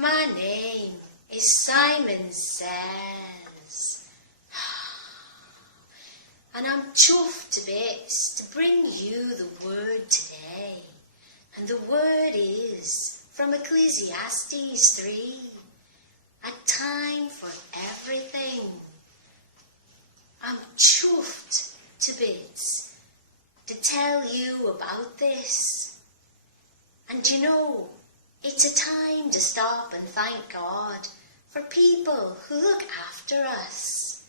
My name is Simon Says, and I'm chuffed to bits to bring you the word today. And the word is from Ecclesiastes 3, a time for everything. I'm chuffed to bits to tell you about this. And you know, it's a time to stop and thank God for people who look after us.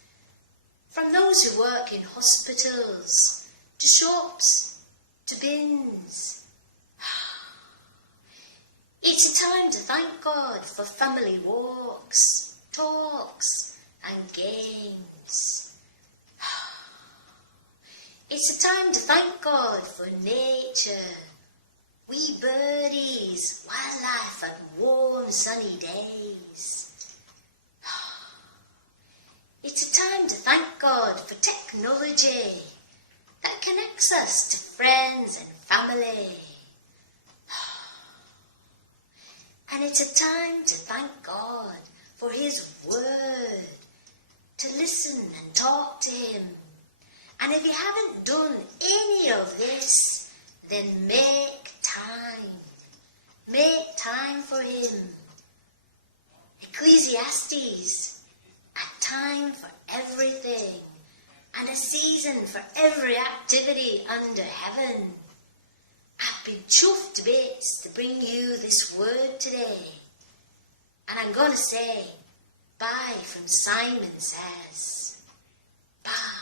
From those who work in hospitals, to shops, to bins. It's a time to thank God for family walks, talks and games. It's a time to thank God for nature, wee birdies, wildlife and warm sunny days. It's a time to thank God for technology that connects us to friends and family. And it's a time to thank God for His word, to listen and talk to Him. And if you haven't done any of this, then make time. Make time for Him. Ecclesiastes, a time for everything and a season for every activity under heaven. I've been chuffed to bits to bring you this word today. And I'm going to say bye from Simon Says. Bye.